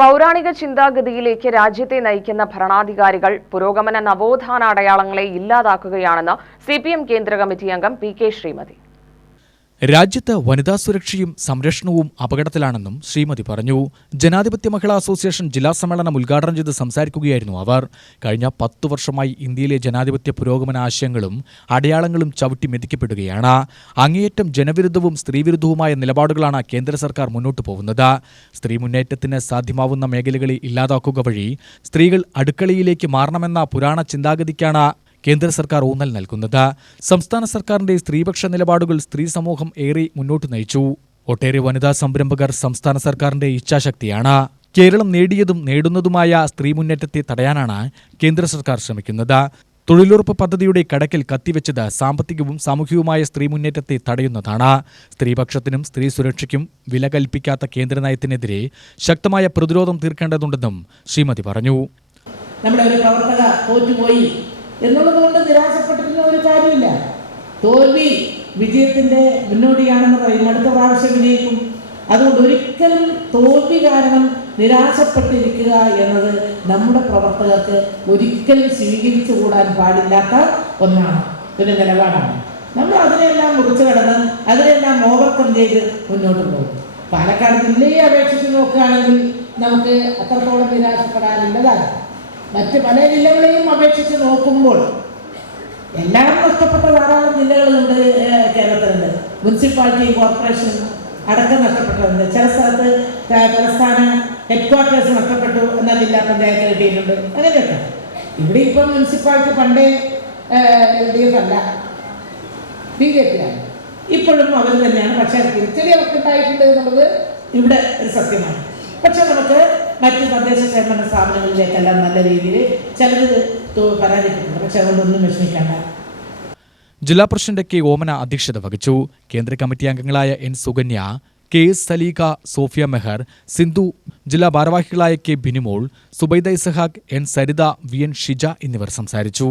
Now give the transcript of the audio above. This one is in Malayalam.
പൗരാണിക ചിന്താഗതിയിലേക്ക് രാജ്യത്തെ നയിക്കുന്ന ഭരണാധികാരികൾ പുരോഗമന നവോത്ഥാന അടയാളങ്ങളെ ഇല്ലാതാക്കുകയാണെന്ന് സി കേന്ദ്ര കമ്മിറ്റി അംഗം പി കെ ശ്രീമതി. രാജ്യത്ത് വനിതാ സുരക്ഷയും സംരക്ഷണവും അപകടത്തിലാണെന്നും ശ്രീമതി പറഞ്ഞു. ജനാധിപത്യ മഹിളാ അസോസിയേഷൻ ജില്ലാ സമ്മേളനം ഉദ്ഘാടനം ചെയ്ത് സംസാരിക്കുകയായിരുന്നു അവർ. കഴിഞ്ഞ പത്തു വർഷമായി ഇന്ത്യയിലെ ജനാധിപത്യ പുരോഗമന ആശയങ്ങളും അടയാളങ്ങളും ചവിട്ടി മെതിക്കപ്പെടുകയാണ്. അങ്ങേയറ്റം ജനവിരുദ്ധവും സ്ത്രീവിരുദ്ധവുമായ നിലപാടുകളാണ് കേന്ദ്ര സർക്കാർ മുന്നോട്ടു പോകുന്നത്. സ്ത്രീ മുന്നേറ്റത്തിന് സാധ്യമാവുന്ന മേഖലകളെ ഇല്ലാതാക്കുക വഴി സ്ത്രീകൾ അടുക്കളയിലേക്ക് മാറണമെന്ന പുരാണ ചിന്താഗതിക്കാണ് കേന്ദ്ര സർക്കാർ ഊന്നൽ നൽകുന്നത്. സംസ്ഥാന സർക്കാരിന്റെ സ്ത്രീപക്ഷ നിലപാടുകൾ സ്ത്രീ സമൂഹം ഏറെ മുന്നോട്ട് നയിച്ചു. ഒട്ടേറെ വനിതാ സംരംഭകർ സംസ്ഥാന സർക്കാരിന്റെ ഇച്ഛാശക്തിയാണ്. കേരളം നേടിയതും നേടുന്നതുമായ സ്ത്രീ മുന്നേറ്റത്തെ തടയാനാണ് കേന്ദ്ര സർക്കാർ ശ്രമിക്കുന്നത്. തൊഴിലുറപ്പ് പദ്ധതിയുടെ കടക്കിൽ കത്തിവെച്ചത് സാമ്പത്തികവും സാമൂഹികവുമായ സ്ത്രീ മുന്നേറ്റത്തെ തടയുന്നതാണ്. സ്ത്രീപക്ഷത്തിനും സ്ത്രീ സുരക്ഷയ്ക്കും വില കൽപ്പിക്കാത്ത കേന്ദ്ര നയത്തിനെതിരെ ശക്തമായ പ്രതിരോധം തീർക്കേണ്ടതുണ്ടെന്നും ശ്രീമതി പറഞ്ഞു. നമ്മുടെ ഒരു പ്രവർത്തക തോറ്റുപോയി. എന്നുള്ളത് കൊണ്ട് നിരാശപ്പെട്ടിരുന്ന ഒരു കാര്യമില്ല. തോൽവി വിജയത്തിന്റെ മുന്നോടിയാണെന്ന് പറയും. അടുത്ത പ്രാവശ്യം വിജയിക്കും. അതുകൊണ്ട് ഒരിക്കലും തോൽവി കാരണം നിരാശപ്പെട്ടിരിക്കുക എന്നത് നമ്മുടെ പ്രവർത്തകർക്ക് ഒരിക്കലും സ്വീകരിച്ചു കൂടാൻ പാടില്ലാത്ത ഒന്നാണ്. ഒരു നിലപാടാണ്. നമ്മൾ അതിനെല്ലാം മുറിച്ചു കടന്ന് അതിനെല്ലാം ഓവർകം ചെയ്ത് മുന്നോട്ട് പോകും. പാലക്കാട് ജില്ലയെ അപേക്ഷിച്ച് നോക്കുകയാണെങ്കിൽ നമുക്ക് അത്രത്തോളം നിരാശപ്പെടാനുള്ളതാണ് മറ്റ് പല ജില്ലകളെയും അപേക്ഷിച്ച് നോക്കുമ്പോൾ എല്ലാം നഷ്ടപ്പെട്ട ധാരാളം ജില്ലകളുണ്ട് കേരളത്തിലുണ്ട്. മുനിസിപ്പാലിറ്റി കോർപ്പറേഷൻ അടക്കം നഷ്ടപ്പെട്ടിട്ടുണ്ട്. ചില സ്ഥലത്ത് തലസ്ഥാന ഹെഡ് ക്വാർട്ടേഴ്സ് നഷ്ടപ്പെട്ടു എന്ന ജില്ലാ പഞ്ചായത്ത് കിട്ടിയിട്ടുണ്ട്. അങ്ങനെയൊക്കെ. ഇവിടെ ഇപ്പം മുനിസിപ്പാലിറ്റി പണ്ടേ എൽ ഡി എഫ് അല്ല. ബി ജെ പി ആണ്. ഇപ്പോഴും അവർ തന്നെയാണ്. പക്ഷേ തിരിച്ചടി അവർക്ക് ഉണ്ടായിട്ടുണ്ട് എന്നുള്ളത് ഇവിടെ ഒരു സത്യമാണ്. പക്ഷെ നമുക്ക് മറ്റ് തദ്ദേശ സ്വയംഭരണ സ്ഥാപനങ്ങളിലേക്കെല്ലാം നല്ല രീതിയിൽ ചിലത് പരാതിപ്പെട്ടിട്ടുണ്ട് പക്ഷെ അതുകൊണ്ടൊന്നും വിഷമിക്കേണ്ട. ജില്ലാ പ്രസിഡന്റ് കെ ഓമന അധ്യക്ഷത വഹിച്ചു. കേന്ദ്ര കമ്മിറ്റി അംഗങ്ങളായ N Sukanya K S Saleekha Sophia Meher Sindhu ജില്ലാ ഭാരവാഹികളായ K Binimol Zubaida Isahaq N Saritha V N Shija എന്നിവർ സംസാരിച്ചു.